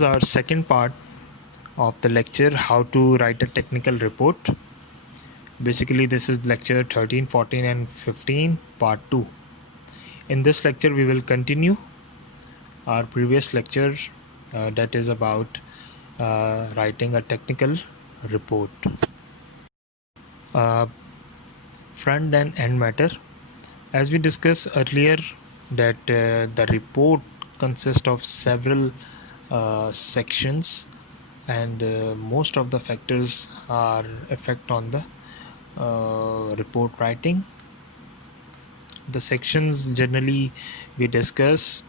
is our second part of the lecture, how to write a technical report. Basically, this is lecture 13, 14 and 15 part 2. In this lecture we will continue our previous lecture that is about writing a technical report. Front and end matter. As we discussed earlier that the report consists of several sections, and most of the factors are effect on the report writing. The sections generally we discuss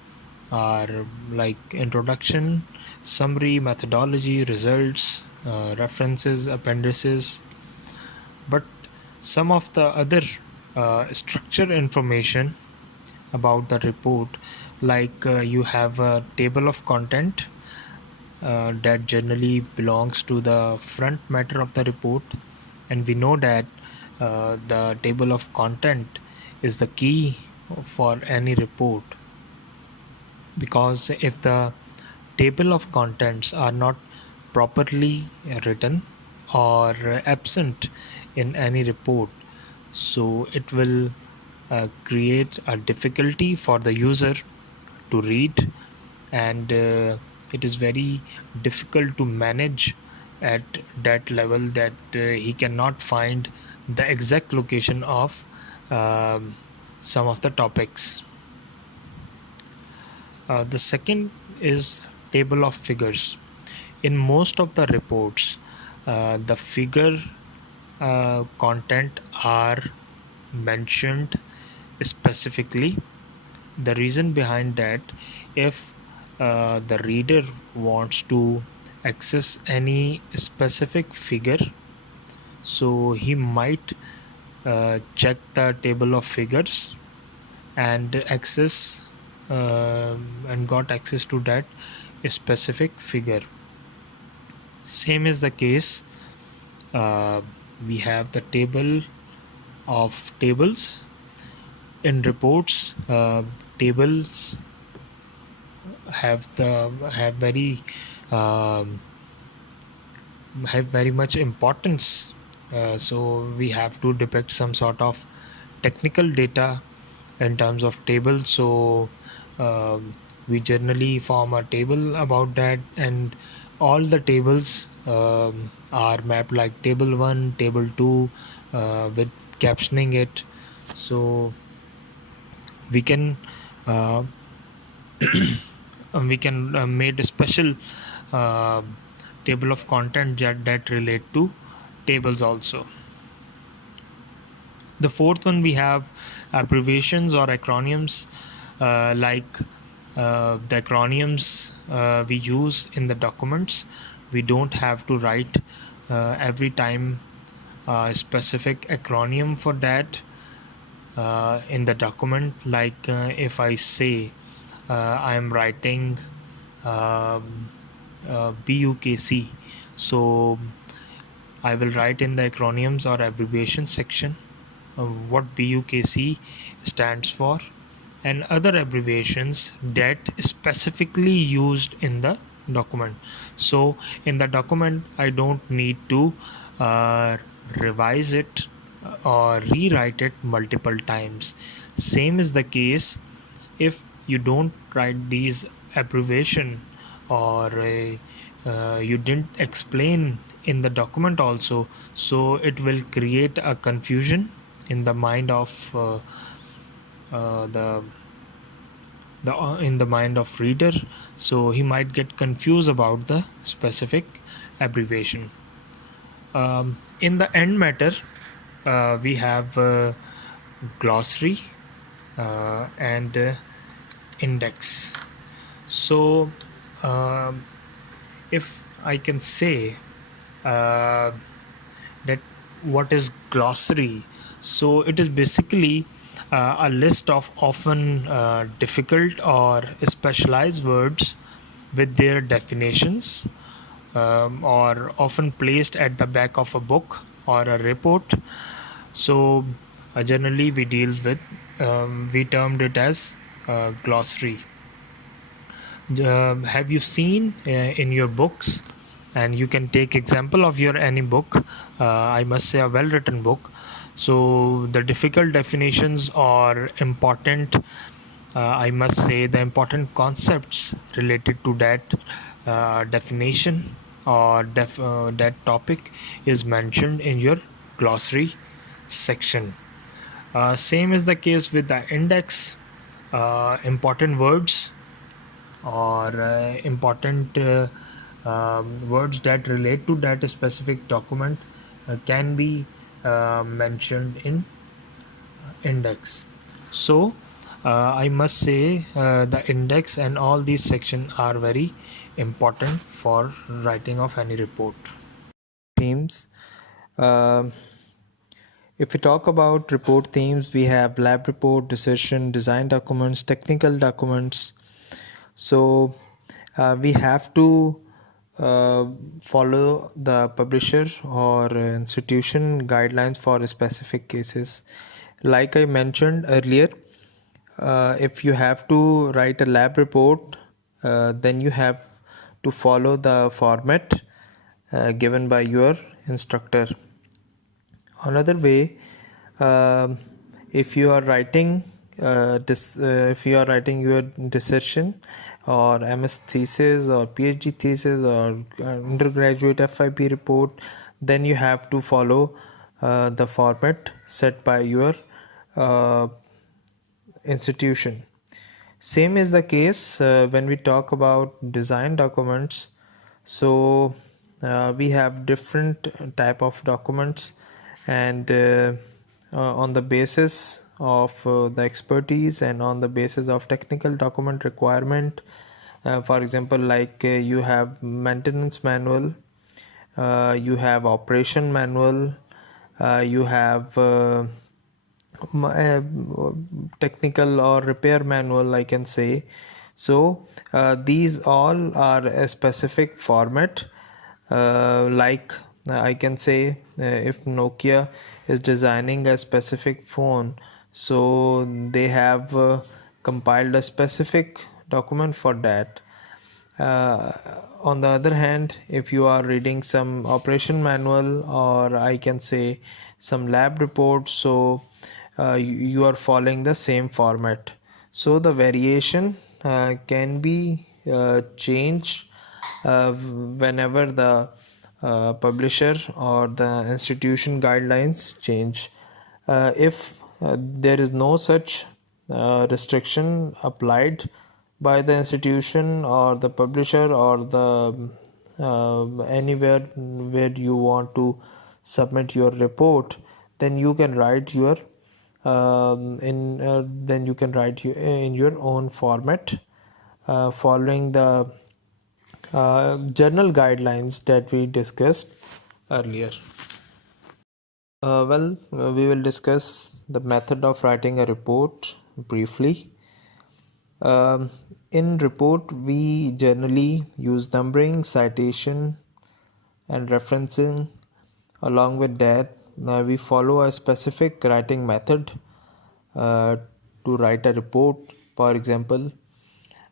are like introduction, summary, methodology, results, references, appendices. But some of the other structure information about the report, like you have a table of content that generally belongs to the front matter of the report, and we know that the table of content is the key for any report, because if the table of contents are not properly written or absent in any report, so it will create a difficulty for the user to read, and it is very difficult to manage at that level that he cannot find the exact location of some of the topics. The second is table of figures. In most of the reports, the figure content are mentioned specifically. The reason behind that, if the reader wants to access any specific figure, so he might check the table of figures and access and got access to that specific figure. Same is the case, we have the table of tables. In reports, tables have very much importance, so we have to depict some sort of technical data in terms of tables. So we generally form a table about that, and all the tables are mapped like table 1, table 2 with captioning it, so we can made a special table of content that relate to tables also. The fourth one, we have abbreviations or acronyms, like the acronyms we use in the documents. We don't have to write every time a specific acronym for that in the document. Like if I say I am writing BUKC, so I will write in the acronyms or abbreviation section what BUKC stands for, and other abbreviations that specifically used in the document. So in the document I don't need to revise it or rewrite it multiple times. Same is the case if you don't write these abbreviation, or you didn't explain in the document also, so it will create a confusion in the mind of in the mind of reader, so he might get confused about the specific abbreviation. In the end matter, we have glossary and index. So if I can say that what is glossary, so it is basically a list of often difficult or specialized words with their definitions, or often placed at the back of a book or a report. So generally we termed it as glossary. Have you seen in your books, and you can take example of your any book, I must say a well written book, so the difficult definitions or important, I must say the important concepts related to that definition or that topic is mentioned in your glossary section. Same is the case with the index. Important words or important words that relate to that specific document can be mentioned in index. So I must say the index and all these sections are very important for writing of any report. Themes. Um if we talk about report themes, we have lab report, decision, design documents, technical documents. So we have to uh, follow the publisher or institution guidelines for specific cases. Like I mentioned earlier, if you have to write a lab report, then you have to follow the format given by your instructor. Another way, um, if you are writing if you are writing your dissertation or MS thesis or PhD thesis or undergraduate FIP report, then you have to follow the format set by your uh, institution. Same is the case when we talk about design documents. So we have different type of documents, and on the basis of the expertise and on the basis of technical document requirement, for example, like you have maintenance manual, you have operation manual, you have uh, technical or repair manual, I can say. So these all are a specific format, like I can say if Nokia is designing a specific phone, so they have compiled a specific document for that. uh, on the other hand, if you are reading some operation manual, or I can say some lab reports, so you are following the same format. So the variation can be changed whenever the publisher or the institution guidelines change. If there is no such restriction applied by the institution or the publisher or the anywhere where you want to submit your report, then you can write your in then you can write in your own format, following the journal guidelines that we discussed earlier. We will discuss the method of writing a report briefly. Um, in report, we generally use numbering, citation, and referencing. Along with that, we follow a specific writing method uh, to write a report. For example,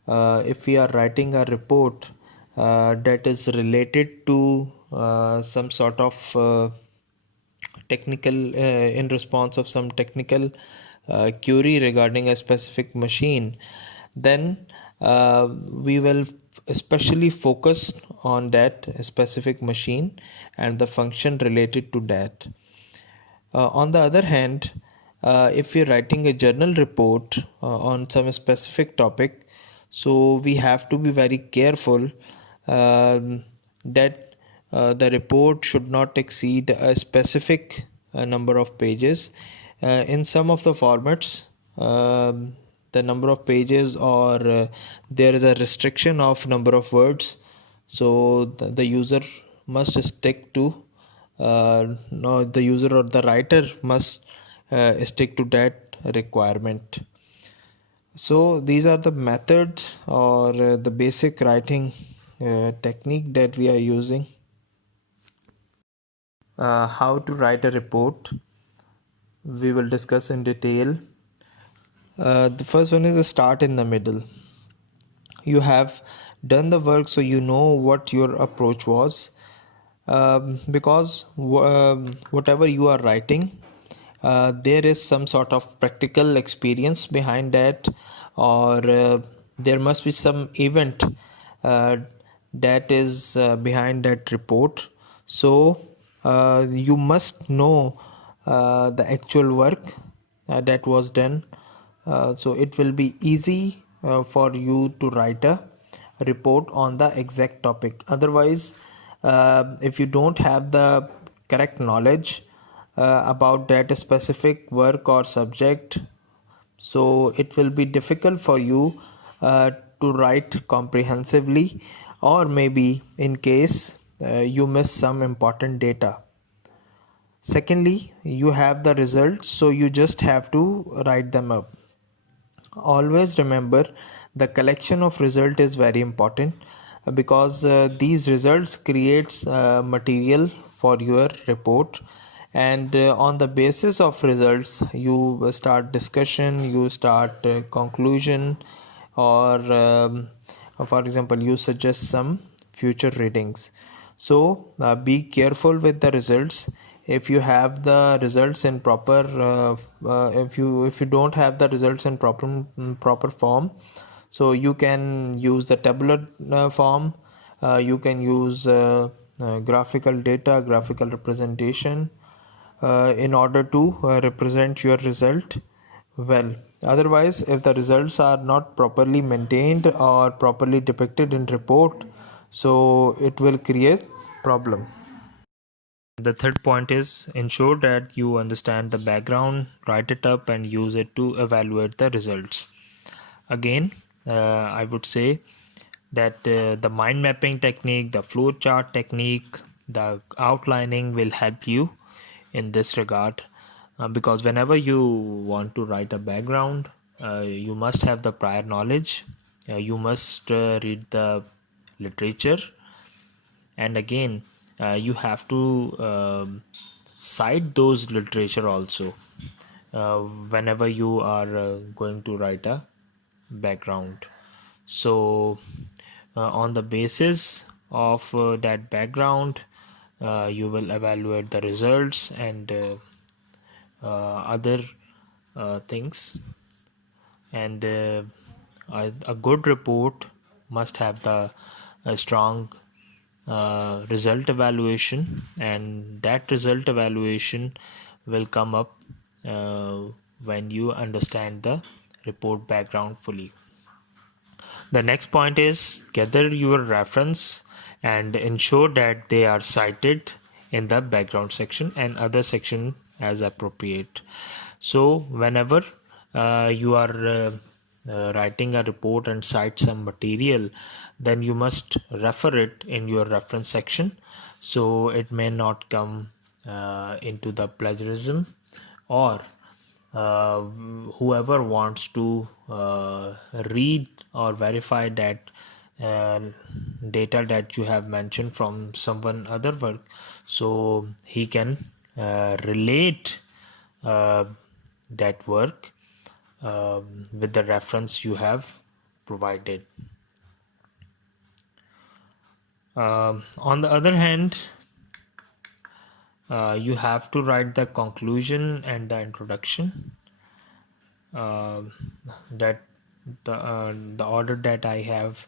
if we are writing a report that is related to some sort of technical in response of some technical query regarding a specific machine, then we will especially focus on that specific machine and the function related to that. On the other hand, if you're writing a journal report on some specific topic, so we have to be very careful that the report should not exceed a specific number of pages. In some of the formats, the number of pages, or there is a restriction of number of words, so the user must stick to no, the user or the writer must stick to that requirement. So these are the methods or the basic writing technique that we are using. How to write a report, we will discuss in detail. The first one is a start in the middle. you have done the work, so you know what your approach was. Because whatever you are writing, there is some sort of practical experience behind that, or there must be some event uh, that is behind that report. So you must know the actual work that was done, so it will be easy for you to write a report on the exact topic. Otherwise, if you don't have the correct knowledge about that specific work or subject, so it will be difficult for you to write comprehensively, or maybe in case you miss some important data. Secondly, you have the results, so you just have to write them up. Always remember, the collection of result is very important, because these results creates material for your report, and on the basis of results you start discussion, you start conclusion, or for example you suggest some future readings. So be careful with the results. If you have the results in proper if you don't have the results in proper form, so you can use the tabular form, you can use graphical data, graphical representation, in order to represent your result well. Otherwise, if the results are not properly maintained or properly depicted in report, so it will create problem. The third point is ensure that you understand the background, write it up, and use it to evaluate the results. Again, I would say that the mind mapping technique, the flow chart technique, the outlining will help you in this regard, because whenever you want to write a background, you must have the prior knowledge, you must read the literature, and again you have to cite those literature also whenever you are going to write a background. So on the basis of that background, you will evaluate the results and other things, and a good report must have the strong result evaluation, and that result evaluation will come up uh, when you understand the report background fully. The next point is gather your reference and ensure that they are cited in the background section and other section as appropriate. So whenever you are writing a report and cite some material, then you must refer it in your reference section, so it may not come into the plagiarism, or uh, whoever wants to read or verify that uh, data that you have mentioned from someone other work, so he can relate uh, that work with the reference you have provided. On the other hand, you have to write the conclusion and the introduction, uh, that the order that I have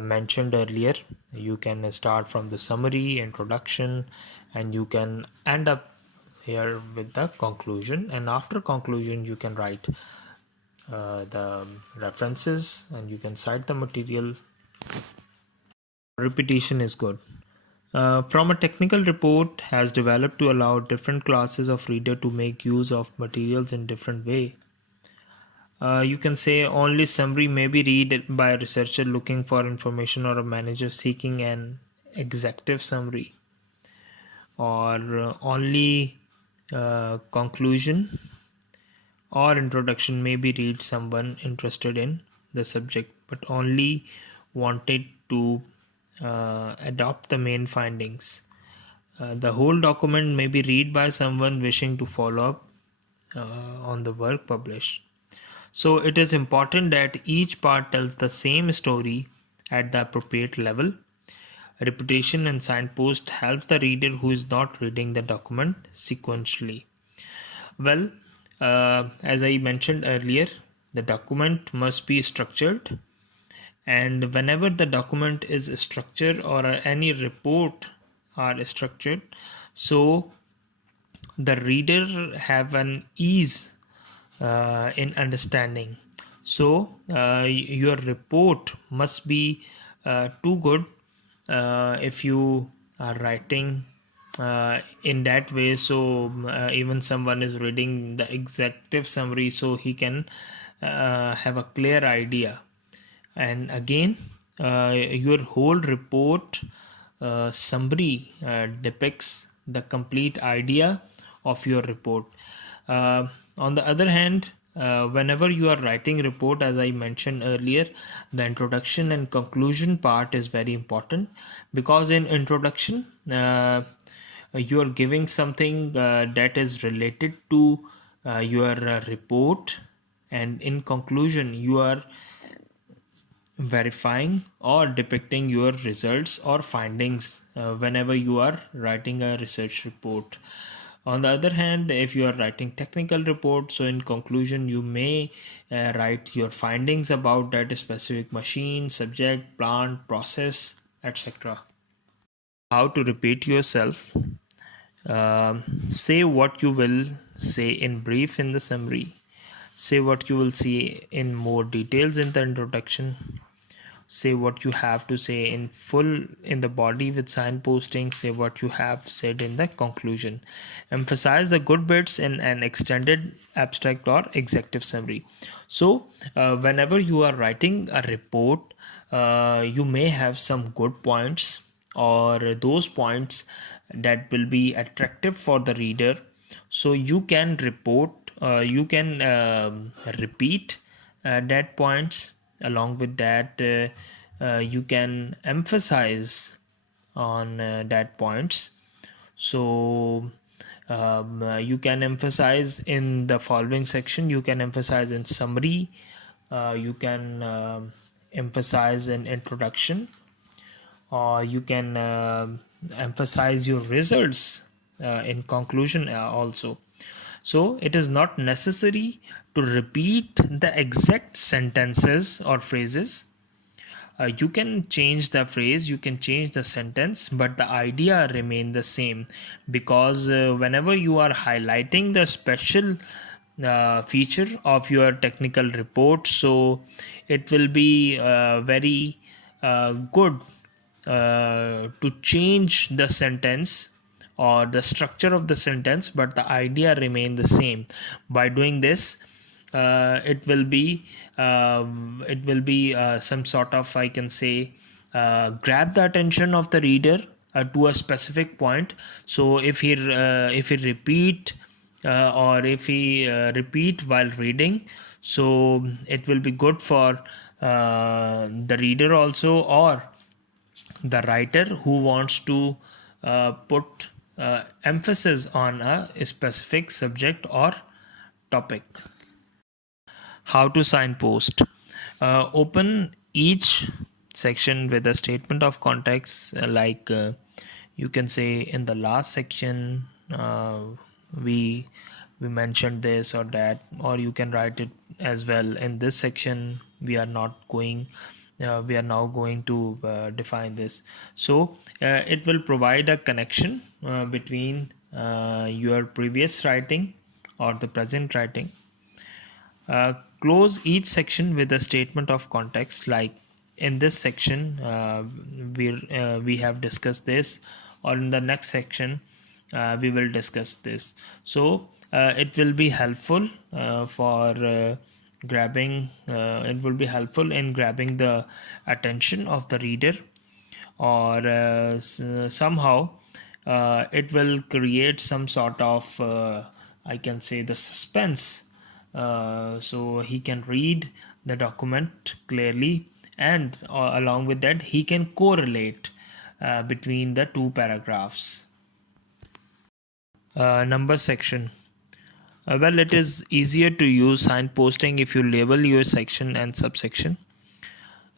mentioned earlier. You can start from the summary, introduction, and you can end up here with the conclusion, and after conclusion you can write the references and you can cite the material. Repetition is good. From a technical report has developed to allow different classes of reader to make use of materials in different way. You can say only summary may be read by a researcher looking for information or a manager seeking an executive summary, or only conclusion or introduction may be read someone interested in the subject but only wanted to adopt the main findings. The whole document may be read by someone wishing to follow up on the work published. So it is important that each part tells the same story at the appropriate level. Repetition and signpost help the reader who is not reading the document sequentially. Well, as I mentioned earlier, the document must be structured, and whenever the document is structured or any report are structured, so the reader have an ease in understanding. So your report must be too good if you are writing in that way, so even someone is reading the executive summary, so he can have a clear idea. And again, your whole report summary depicts the complete idea of your report. On the other hand, whenever you are writing report, as I mentioned earlier, the introduction and conclusion part is very important, because in introduction you are giving something that is related to your report, and in conclusion you are verifying or depicting your results or findings whenever you are writing a research report. On the other hand, if you are writing technical report, so in conclusion you may write your findings about that specific machine, subject, plant, process, etc. How to repeat yourself. Say what you will say in brief in the summary. Say what you will see in more details in the introduction. Say what you have to say in full in the body with signposting. Say what you have said in the conclusion. Emphasize the good bits in an extended abstract or executive summary. So whenever you are writing a report, you may have some good points, or those points that will be attractive for the reader, so you can you can repeat that points. Along with that, you can emphasize on that points. So you can emphasize in the following section. You can emphasize in summary, you can emphasize in introduction, or you can emphasize your results in conclusion also. So it is not necessary to repeat the exact sentences or phrases. You can change the phrase, you can change the sentence, but the idea remain the same, because whenever you are highlighting the special feature of your technical report, so it will be very good to change the sentence or the structure of the sentence, but the idea remain the same. By doing this, it will be some sort of, I can say, grab the attention of the reader to a specific point. So if he repeat or if he repeat while reading, so it will be good for the reader also, or the writer who wants to put emphasis on a specific subject or topic. How to signpost. Open each section with a statement of context, like you can say in the last section we mentioned this or that, or you can write it as well. In this section we are not going we are now going to define this. So it will provide a connection between your previous writing or the present writing. Close each section with a statement of context, like in this section we have discussed this, or in the next section we will discuss this. So it will be helpful for grabbing it will be helpful in grabbing the attention of the reader, or somehow it will create some sort of I can say the suspense, so he can read the document clearly, and along with that he can correlate between the two paragraphs. Number section. Well, it is easier to use signposting if you label your section and subsection.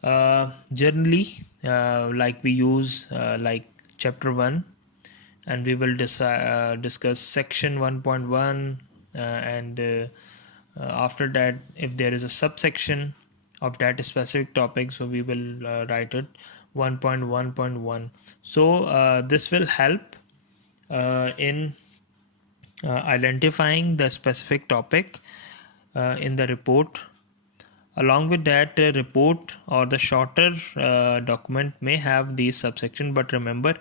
Generally, like we use like chapter 1, and we will discuss section 1.1, and after that, if there is a subsection of that specific topic, so we will write it 1.1.1. So this will help in identifying the specific topic in the report. Along with that, report or the shorter document may have these subsection, but remember,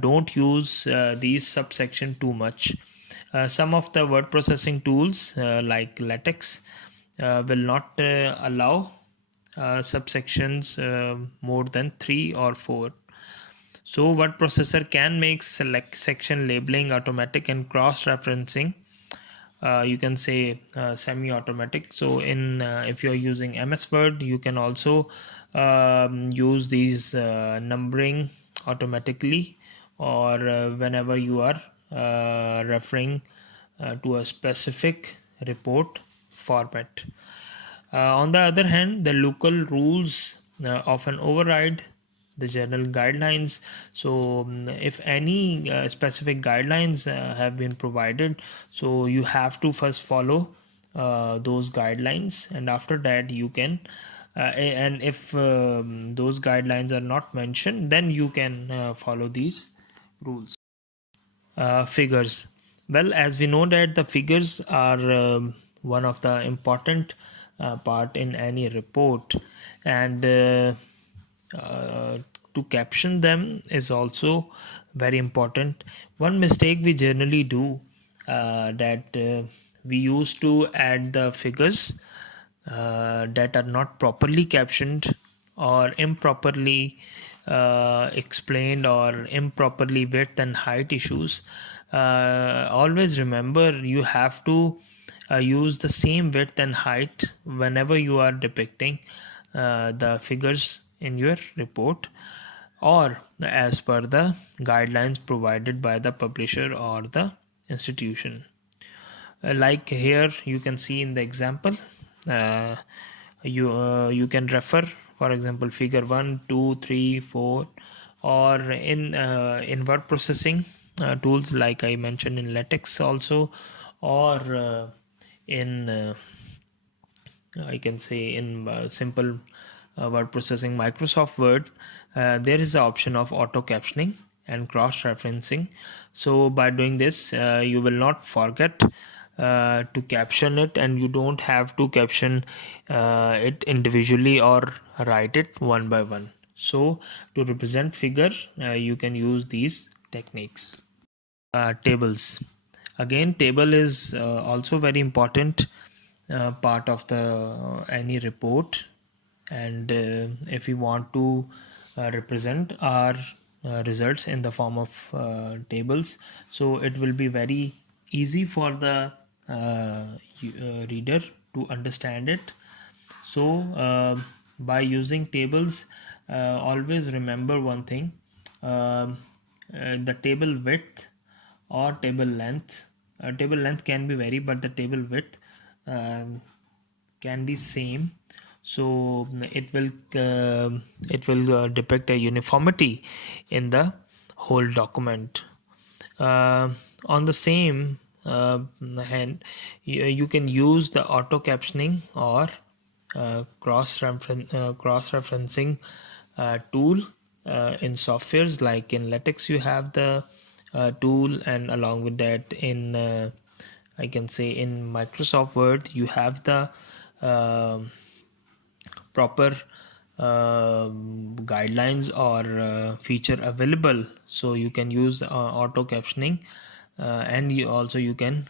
don't use these subsection too much. Some of the word processing tools like LaTeX will not allow subsections more than 3 or 4. So word processor can make select section labeling automatic and cross-referencing, you can say semi-automatic. So in if you're using MS Word, you can also use these numbering automatically, or whenever you are referring to a specific report format. On the other hand, the local rules often override the general guidelines. So if any specific guidelines have been provided, so you have to first follow those guidelines, and after that you can and if those guidelines are not mentioned, then you can follow these rules. Figures. Well, as we know that the figures are one of the important part in any report, and uh, to caption them is also very important. One mistake we generally do, that we used to add the figures that are not properly captioned or improperly explained, or improperly width and height issues. Always remember, you have to use the same width and height whenever you are depicting the figures in your report, or as per the guidelines provided by the publisher or the institution. Like here you can see in the example, uh, you can refer, for example, figure 1, 2, 3, 4, or in word processing tools like I mentioned in LaTeX also, or in I can say in simple word processing Microsoft Word, there is the option of auto captioning and cross referencing. So by doing this, you will not forget to caption it, and you don't have to caption it individually or write it one by one. So to represent figure, you can use these techniques. Tables. Again, table is also very important part of the any report, and if we want to represent our results in the form of tables, so it will be very easy for the reader to understand it. So by using tables, always remember one thing: the table width or table length. Table length can be vary, but the table width can be same. So it will depict a uniformity in the whole document. On the same hand, you can use the auto captioning or cross referencing tool in softwares. Like in LaTeX you have the tool, and along with that in I can say in Microsoft Word you have the proper guidelines or feature available, so you can use auto captioning, and you can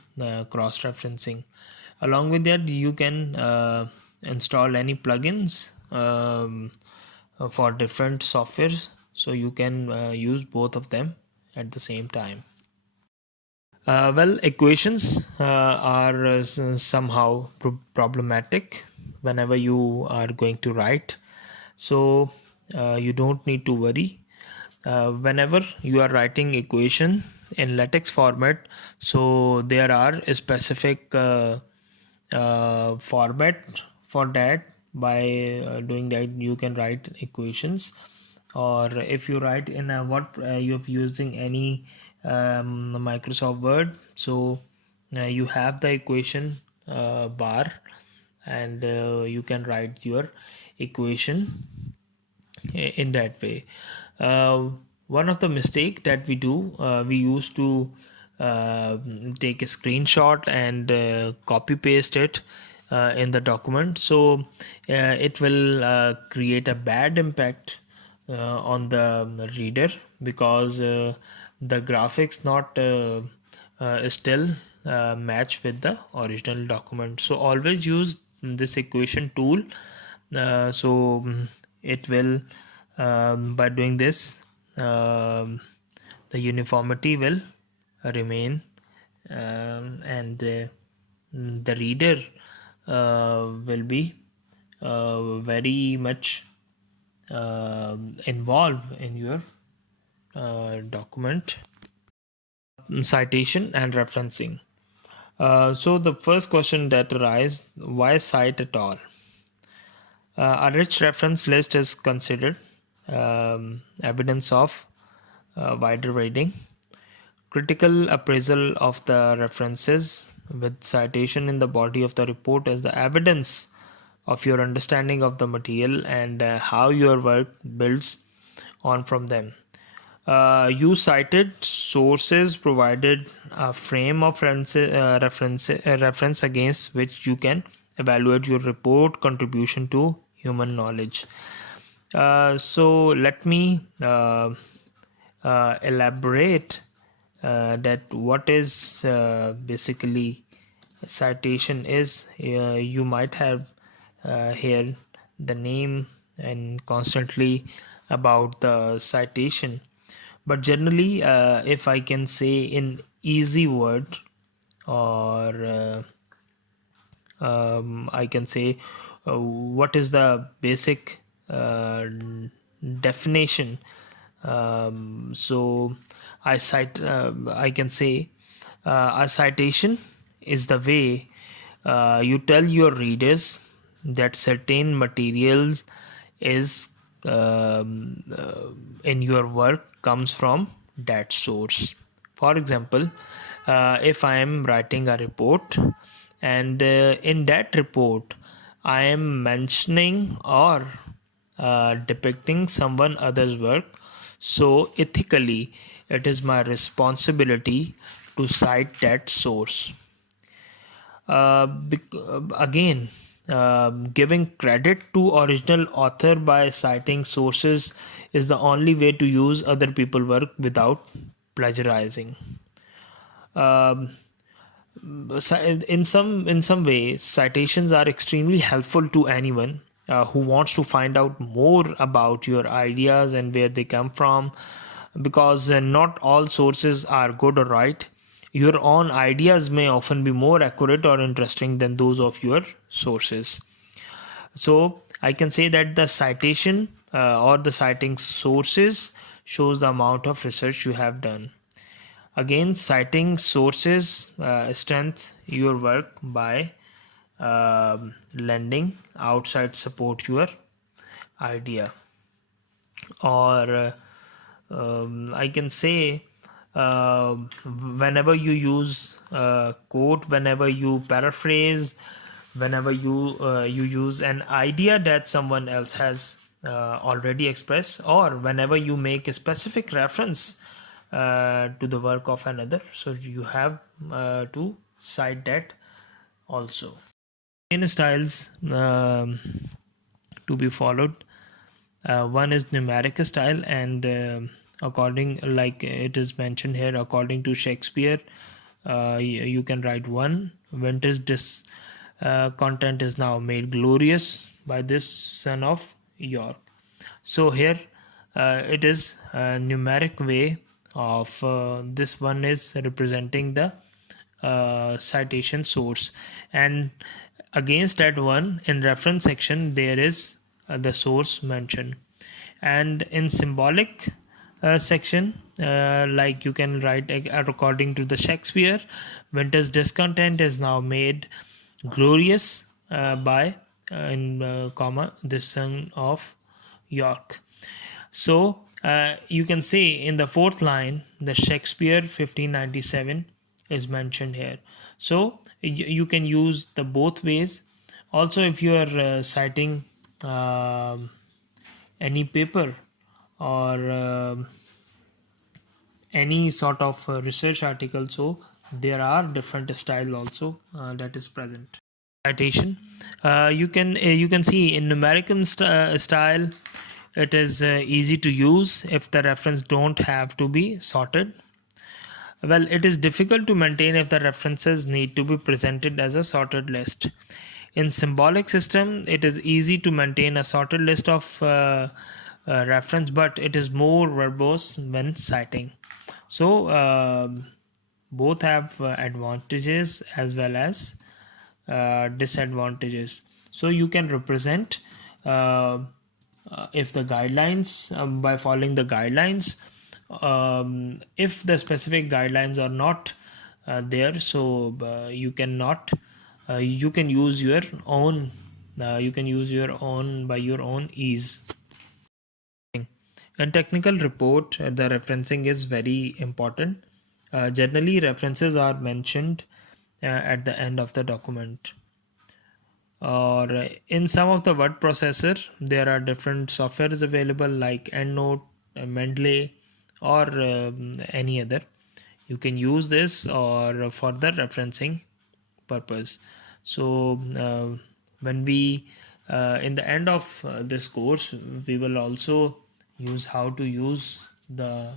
cross referencing. Along with that, you can install any plugins for different softwares, so you can use both of them at the same time. Well, equations are somehow problematic whenever you are going to write. So you don't need to worry. whenever you are writing equation in latex format, so there are a specific format for that. By doing that, you can write equations. Or if you write in a word, you're using any Microsoft Word, so you have the equation bar, and you can write your equation in that way. Uh, One of the mistake that we do, we used to uh, take a screenshot and copy paste it in the document, so it will create a bad impact on the reader, because the graphics not still match with the original document. So always use this equation tool. So it will, by doing this, um, the uniformity will remain, and the reader will be very much involved in your document. Citation and referencing. So the first question that arises: why cite at all? A rich reference list is considered evidence of wider reading. Critical appraisal of the references with citation in the body of the report is the evidence of your understanding of the material and how your work builds on from them. You cited sources provided a frame of reference against which you can evaluate your report contribution to human knowledge. So let me elaborate that what is basically citation is. You might have heard the name and constantly about the citation, but generally, if I can say in easy word, or I can say what is the basic definition. So I can say a citation is the way you tell your readers that certain materials is in your work comes from that source. For example, if I am writing a report, and in that report I am mentioning or depicting someone other's work, so ethically it is my responsibility to cite that source. Again, giving credit to original author by citing sources is the only way to use other people's work without plagiarizing. Um, in some way, citations are extremely helpful to anyone who wants to find out more about your ideas and where they come from, because not all sources are good or right. Your own ideas may often be more accurate or interesting than those of your sources. So I can say that the citation or the citing sources shows the amount of research you have done. Again, citing sources strengthens your work by lending outside support your idea. Or I can say, whenever you use quote, whenever you paraphrase, whenever you use an idea that someone else has already expressed, or whenever you make a specific reference to the work of another, so you have to cite that also. Main styles to be followed. One is numeric style, and according, like it is mentioned here, according to Shakespeare, you can write one. Winter's content is now made glorious by this son of York. So here it is a numeric way of this one is representing the citation source, and against that one in reference section there is the source mentioned. And in symbolic, section, like you can write according to the Shakespeare, winter's discontent is now made glorious by in comma the son of York. So you can say in the fourth line the Shakespeare 1597 is mentioned here. So you can use the both ways. Also, if you are citing any paper or any sort of research article, so there are different style also that is present. Citation, you can see in numerical style it is easy to use if the reference don't have to be sorted. Well, it is difficult to maintain if the references need to be presented as a sorted list. In symbolic system, it is easy to maintain a sorted list of reference, but it is more verbose when citing. So both have advantages as well as disadvantages. So you can represent if the guidelines by following the guidelines. If the specific guidelines are not there, so you cannot you can use your own by your own ease. In technical report, the referencing is very important. Generally, references are mentioned at the end of the document. Or in some of the word processor, there are different softwares available like EndNote, Mendeley, or any other. You can use this or for the referencing purpose. So when we in the end of this course, we will also use how to use the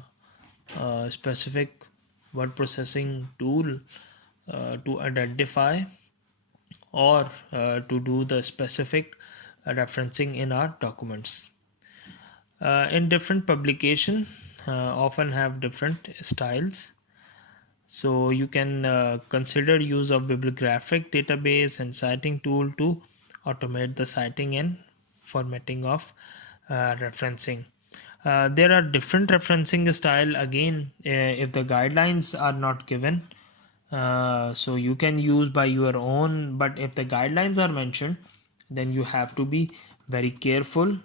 specific word processing tool to identify or to do the specific referencing in our documents. In different publication often have different styles. So you can consider use of bibliographic database and citing tool to automate the citing and formatting of referencing. There are different referencing style again if the guidelines are not given. So you can use by your own, but if the guidelines are mentioned, then you have to be very careful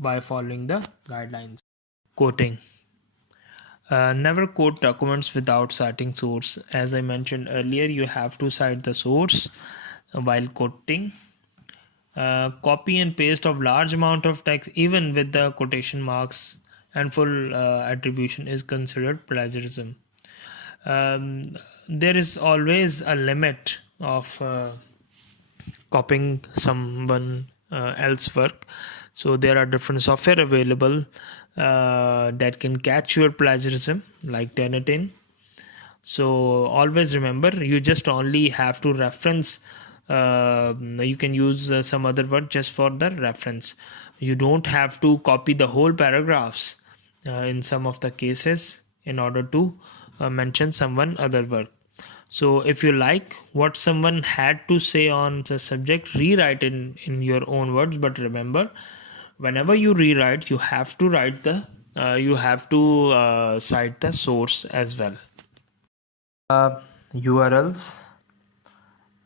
by following the guidelines. Quoting. Never quote documents without citing source. As I mentioned earlier, you have to cite the source while quoting. Copy and paste of large amount of text even with the quotation marks and full attribution is considered plagiarism. There is always a limit of copying someone else's work. So there are different software available that can catch your plagiarism like Turnitin. So always remember, you just only have to reference. You can use some other word just for the reference. You don't have to copy the whole paragraphs in some of the cases in order to mention someone other work. So if you like what someone had to say on the subject, rewrite it in your own words. But remember, whenever you rewrite, you have to write the cite the source as well. URLs.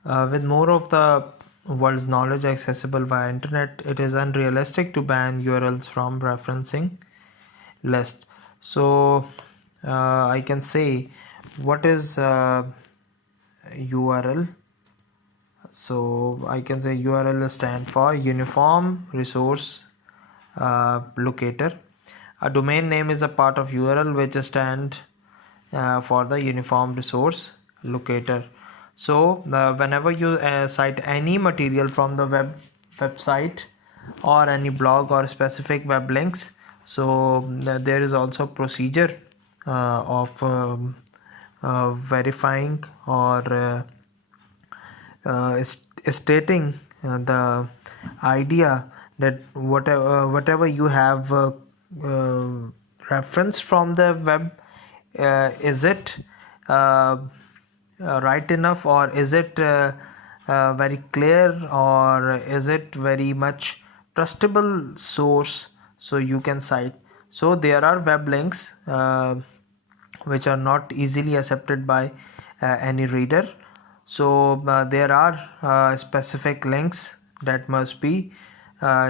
With more of the world's knowledge accessible via internet, it is unrealistic to ban URLs from referencing list. So I can say what is URL. So I can say URL stand for Uniform Resource Locator. A domain name is a part of URL which stand for the Uniform Resource Locator. So whenever you cite any material from the website or any blog or specific web links, so there is also procedure of verifying or stating the idea that whatever you have reference from the web, is it right enough, or is it very clear, or is it very much trustable source, so you can cite. So there are web links which are not easily accepted by any reader. So there are specific links that must be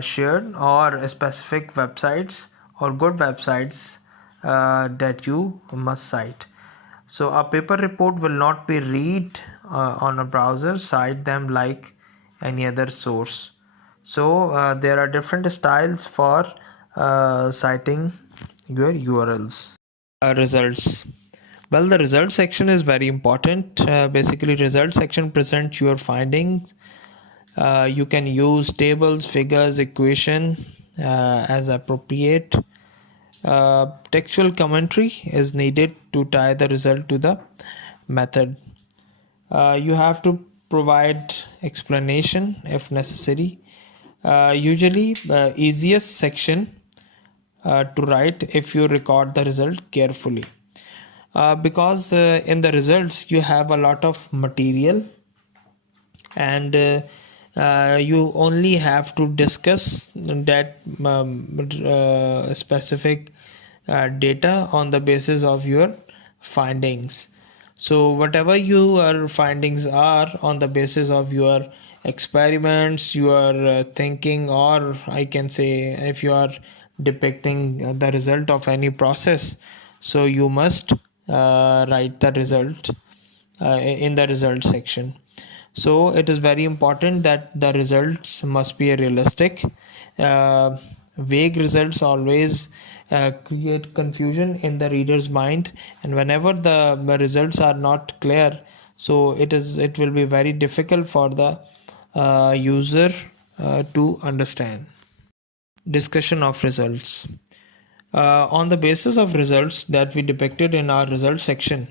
shared, or specific websites or good websites that you must cite. So a paper report will not be read on a browser. Cite them like any other source. So there are different styles for citing your URLs. Results. Well, the result section is very important. Basically, result section presents your findings. You can use tables, figures, equation as appropriate. Textual commentary is needed to tie the result to the method. You have to provide explanation if necessary. Usually, the easiest section to write if you record the result carefully. Because in the results you have a lot of material, and you only have to discuss that specific data on the basis of your findings. So whatever your findings are on the basis of your experiments, your thinking, or I can say if you are depicting the result of any process, so you must write the result in the result section. So it is very important that the results must be realistic. Vague results always create confusion in the reader's mind, and whenever the results are not clear, so it will be very difficult for the user to understand. Discussion of results. On the basis of results that we depicted in our result section,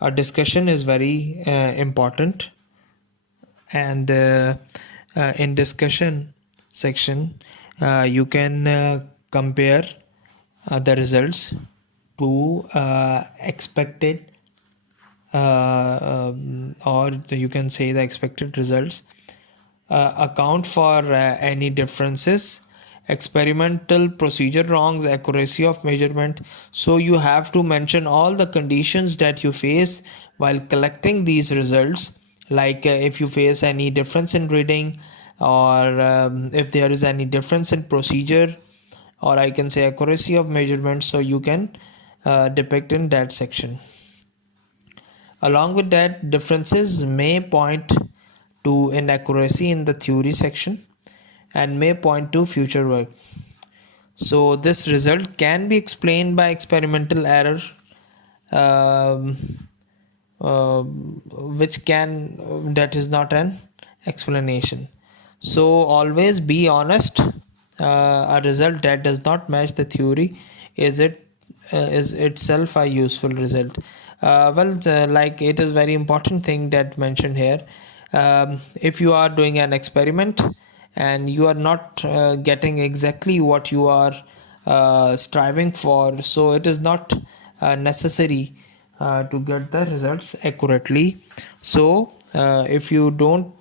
a discussion is very important. And in discussion section, you can compare the results to expected, or you can say the expected results, account for any differences, experimental procedure wrongs, accuracy of measurement. So you have to mention all the conditions that you face while collecting these results, like if you face any difference in reading, or if there is any difference in procedure, or I can say accuracy of measurement, so you can depict in that section. Along with that, differences may point to inaccuracy in the theory section and may point to future work. So this result can be explained by experimental error, um, that is not an explanation. So always be honest. A result that does not match the theory is itself a useful result. Like it is very important thing that mentioned here. If you are doing an experiment and you are not getting exactly what you are striving for, so it is not necessary to get the results accurately. So if you don't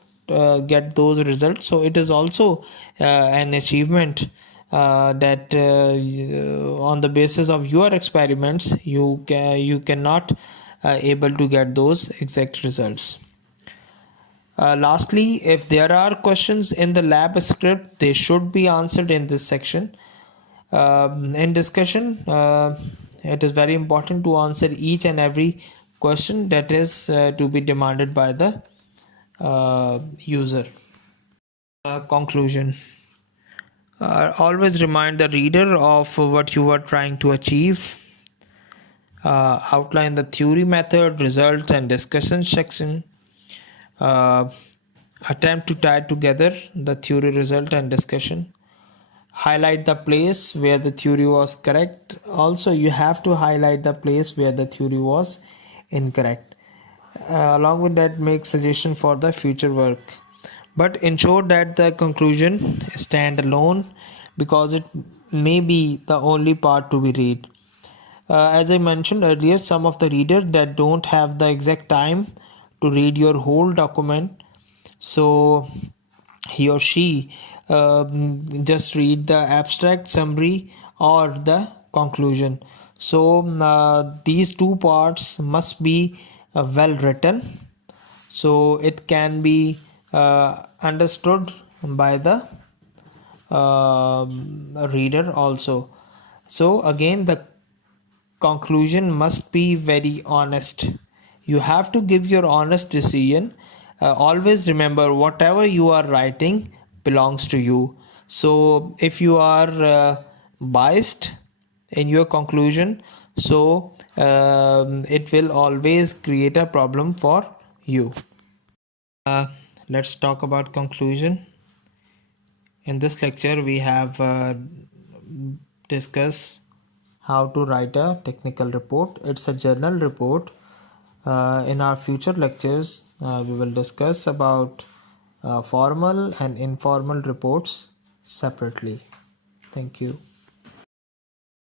get those results, so it is also an achievement that on the basis of your experiments you cannot able to get those exact results. Lastly, if there are questions in the lab script, they should be answered in this section. In discussion, it is very important to answer each and every question that is to be demanded by the user. Conclusion. Always remind the reader of what you are trying to achieve. Outline the theory, method, results, and discussion section. Attempt to tie together the theory, result, and discussion. Highlight the place where the theory was correct. Also, you have to highlight the place where the theory was incorrect. Along with that, make suggestion for the future work. But ensure that the conclusion stand alone, because it may be the only part to be read. As I mentioned earlier, some of the readers that don't have the exact time to read your whole document, so he or she just read the abstract, summary, or the conclusion. So these two parts must be well written, so it can be understood by the reader also. So again, the conclusion must be very honest. You have to give your honest decision. Always remember, whatever you are writing belongs to you. So if you are biased in your conclusion, so it will always create a problem for you. uh, let's talk about conclusion. In this lecture we have discussed how to write a technical report. It's a journal report. In our future lectures we will discuss about formal and informal reports separately. Thank you.